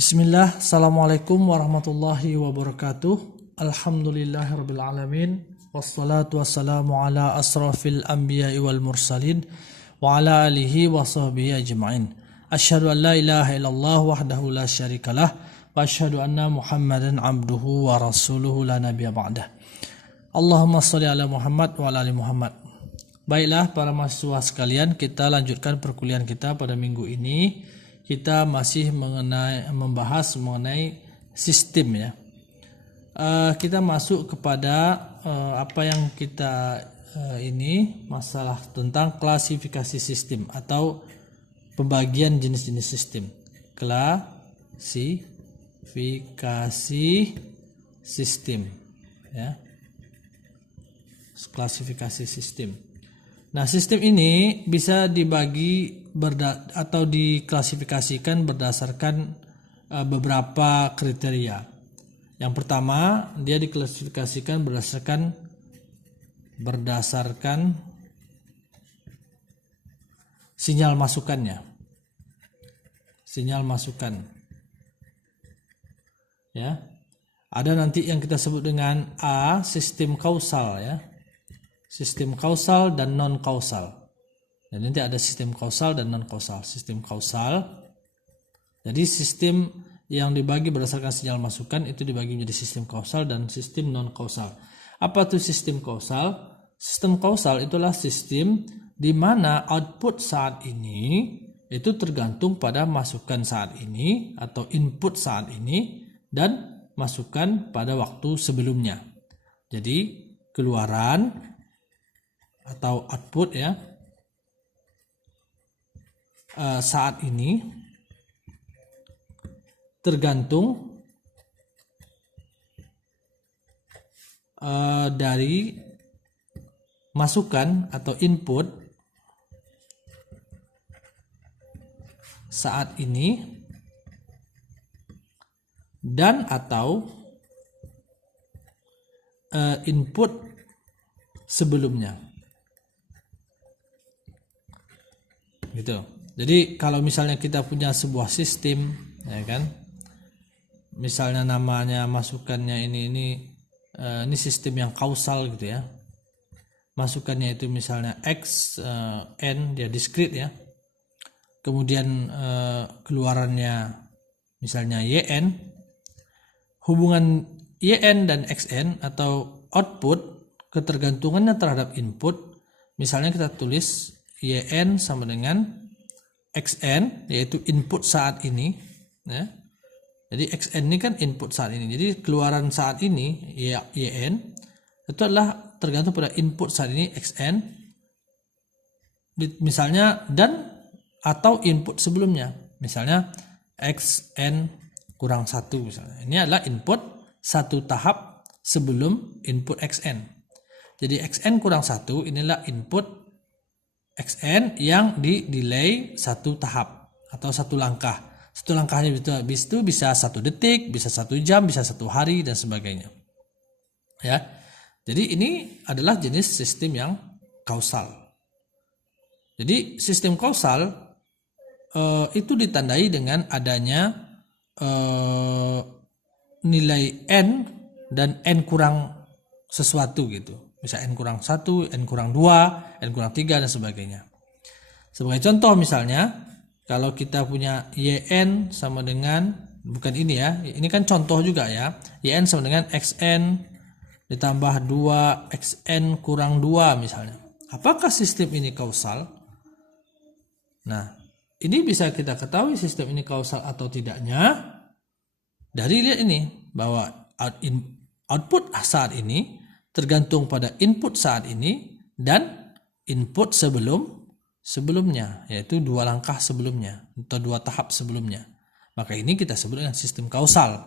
Bismillah, Assalamualaikum warahmatullahi wabarakatuh. Alhamdulillahirabbil alamin. Wassalatu wassalamu ala asrafil anbiya'i wal mursalin wa ala alihi wa sahbihi ajma'in. Asyhadu an la ilaha illallah wahdahu la syarikalah wa asyhadu anna Muhammadan abduhu wa rasuluhu la nabiyya ba'dah. Allahumma shalli ala Muhammad wa ala ali Muhammad. Baiklah para mahasiswa sekalian, kita lanjutkan perkuliahan kita pada minggu ini. Kita masih membahas mengenai sistem ya. Kita masuk kepada apa yang kita ini masalah tentang klasifikasi sistem atau pembagian jenis-jenis sistem. Klasifikasi sistem ya. Klasifikasi sistem. Nah, sistem ini bisa dibagi atau diklasifikasikan berdasarkan beberapa kriteria. Yang pertama, dia diklasifikasikan berdasarkan sinyal masukannya. Sinyal masukan. Ya. Ada nanti yang kita sebut dengan A, sistem kausal ya. Sistem kausal dan non kausal. Dan nanti ada sistem kausal dan non kausal. Sistem kausal, jadi sistem yang dibagi berdasarkan sinyal masukan itu dibagi menjadi sistem kausal dan sistem non kausal. Apa itu sistem kausal? Sistem kausal itulah sistem di mana output saat ini itu tergantung pada masukan saat ini atau input saat ini dan masukan pada waktu sebelumnya. Jadi keluaran atau output ya saat ini tergantung dari masukan atau input saat ini dan atau input sebelumnya. Gitu. Jadi kalau misalnya kita punya sebuah sistem, ya kan, misalnya namanya masukannya ini sistem yang kausal gitu ya. Masukannya itu misalnya x, n, dia diskrit ya. Kemudian keluarannya misalnya yn. Hubungan yn dan xn atau output ketergantungannya terhadap input, misalnya kita tulis yn sama dengan xn, yaitu input saat ini ya. Jadi xn ini kan input saat ini, jadi keluaran saat ini yn itu adalah tergantung pada input saat ini xn misalnya dan atau input sebelumnya, misalnya xn kurang 1 misalnya. Ini adalah input satu tahap sebelum input xn. Jadi xn kurang 1 inilah input xn yang di delay satu tahap atau satu langkah. Satu langkahnya itu bisa 1 detik, bisa 1 jam, bisa 1 hari dan sebagainya. Ya. Jadi ini adalah jenis sistem yang kausal. Jadi sistem kausal itu ditandai dengan adanya nilai n dan n kurang sesuatu gitu. Bisa n kurang 1, n kurang 2, n kurang 3 dan sebagainya. Sebagai contoh misalnya, kalau kita punya yn sama dengan, bukan ini ya, ini kan contoh juga ya, yn sama dengan xn ditambah 2 xn kurang 2 misalnya. Apakah sistem ini kausal? Nah, ini bisa kita ketahui sistem ini kausal atau tidaknya dari lihat ini, bahwa output saat ini tergantung pada input saat ini dan input sebelumnya, yaitu 2 langkah sebelumnya atau 2 tahap sebelumnya. Maka ini kita sebut dengan sistem kausal.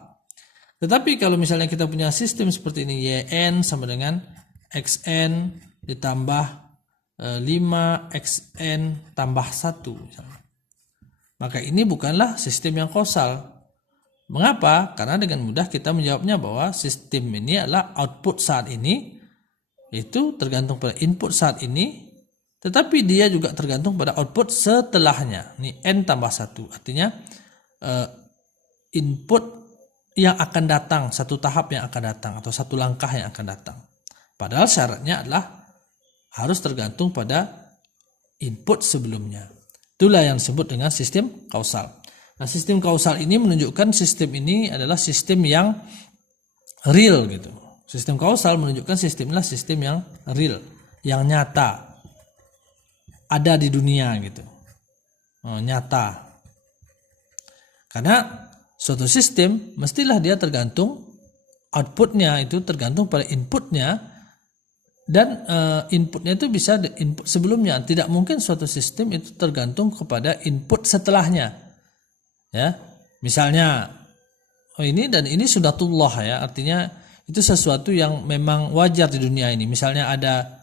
Tetapi kalau misalnya kita punya sistem seperti ini, yn sama dengan xn ditambah 5 xn tambah 1 misalnya, maka ini bukanlah sistem yang kausal. Mengapa? Karena dengan mudah kita menjawabnya bahwa sistem ini adalah output saat ini itu tergantung pada input saat ini, tetapi dia juga tergantung pada output setelahnya. Ini n tambah 1, artinya input yang akan datang, satu tahap yang akan datang atau satu langkah yang akan datang. Padahal syaratnya adalah harus tergantung pada input sebelumnya. Itulah yang disebut dengan sistem kausal. Nah, sistem kausal ini menunjukkan sistem ini adalah sistem yang real gitu. Sistem kausal menunjukkan sistem inilah sistem yang real, yang nyata, ada di dunia gitu. Nyata. Karena suatu sistem mestilah dia tergantung outputnya itu tergantung pada inputnya, dan inputnya itu bisa input sebelumnya. Tidak mungkin suatu sistem itu tergantung kepada input setelahnya. Ya, misalnya ini dan ini sunatullah ya, artinya itu sesuatu yang memang wajar di dunia ini. Misalnya ada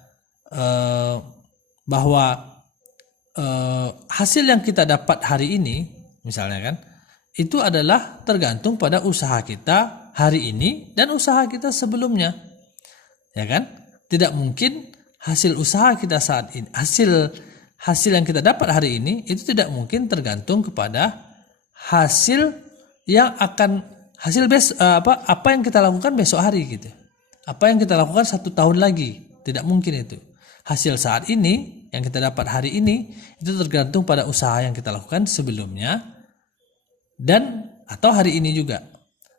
bahwa hasil yang kita dapat hari ini, misalnya kan, itu adalah tergantung pada usaha kita hari ini dan usaha kita sebelumnya, ya kan? Tidak mungkin hasil usaha kita saat ini, hasil yang kita dapat hari ini itu tidak mungkin tergantung kepada hasil yang akan apa yang kita lakukan besok hari gitu. Apa yang kita lakukan 1 tahun lagi, tidak mungkin itu. Hasil saat ini yang kita dapat hari ini itu tergantung pada usaha yang kita lakukan sebelumnya dan atau hari ini juga.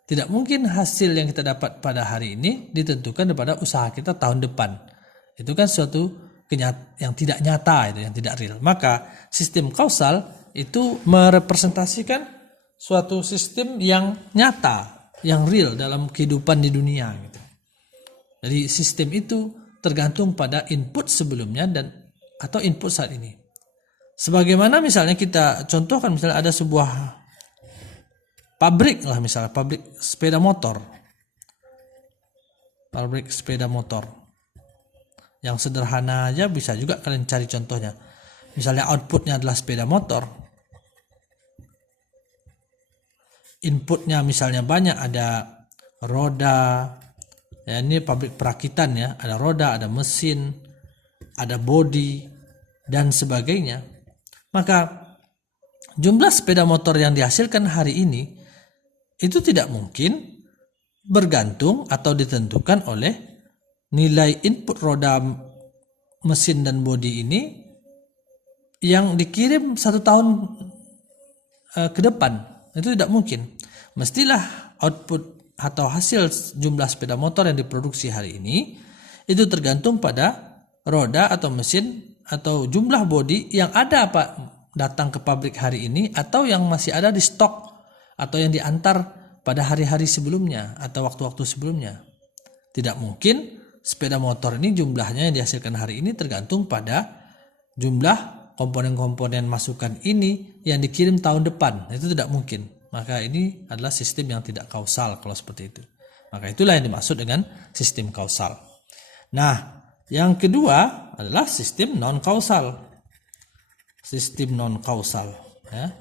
Tidak mungkin hasil yang kita dapat pada hari ini ditentukan daripada usaha kita tahun depan. Itu kan suatu yang tidak nyata, itu yang tidak real. Maka sistem kausal itu merepresentasikan suatu sistem yang nyata, yang real dalam kehidupan di dunia gitu. Jadi sistem itu tergantung pada input sebelumnya dan atau input saat ini. Sebagaimana misalnya kita contohkan, misalnya ada sebuah pabrik lah, misalnya pabrik sepeda motor. Pabrik sepeda motor. Yang sederhana aja bisa juga kalian cari contohnya. Misalnya outputnya adalah sepeda motor. Inputnya misalnya banyak, ada roda. Ya, ini pabrik perakitan ya, ada roda, ada mesin, ada bodi dan sebagainya. Maka jumlah sepeda motor yang dihasilkan hari ini itu tidak mungkin bergantung atau ditentukan oleh nilai input roda, mesin dan bodi ini yang dikirim 1 tahun ke depan. Itu tidak mungkin. Mestilah output atau hasil jumlah sepeda motor yang diproduksi hari ini itu tergantung pada roda atau mesin atau jumlah bodi yang ada datang ke pabrik hari ini atau yang masih ada di stok atau yang diantar pada hari-hari sebelumnya atau waktu-waktu sebelumnya. Tidak mungkin sepeda motor ini jumlahnya yang dihasilkan hari ini tergantung pada jumlah komponen-komponen masukan ini yang dikirim tahun depan. Itu tidak mungkin. Maka ini adalah sistem yang tidak kausal kalau seperti itu. Maka itulah yang dimaksud dengan sistem kausal. Nah, yang kedua adalah sistem non-kausal. Sistem non-kausal. Ya.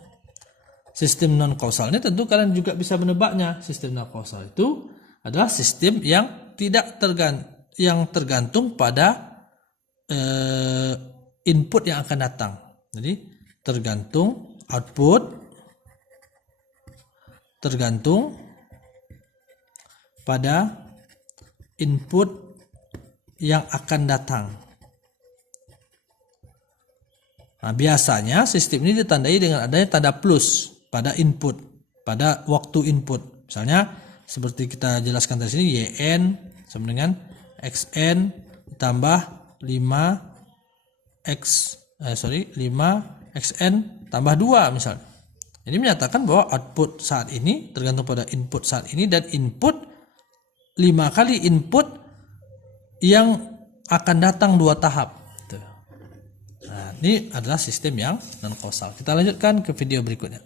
Sistem non-kausal ini tentu kalian juga bisa menebaknya. Sistem non-kausal itu adalah sistem yang tidak tergantung pada input yang akan datang. Jadi tergantung output, tergantung pada input yang akan datang. Nah, biasanya sistem ini ditandai dengan adanya tanda plus pada input, pada waktu input. Misalnya seperti kita jelaskan tadi sini, YN sama dengan XN ditambah 5XN tambah 2 misalnya. Ini menyatakan bahwa output saat ini tergantung pada input saat ini dan input 5 kali input yang akan datang 2 tahap. Nah, ini adalah sistem yang non kausal. Kita lanjutkan ke video berikutnya.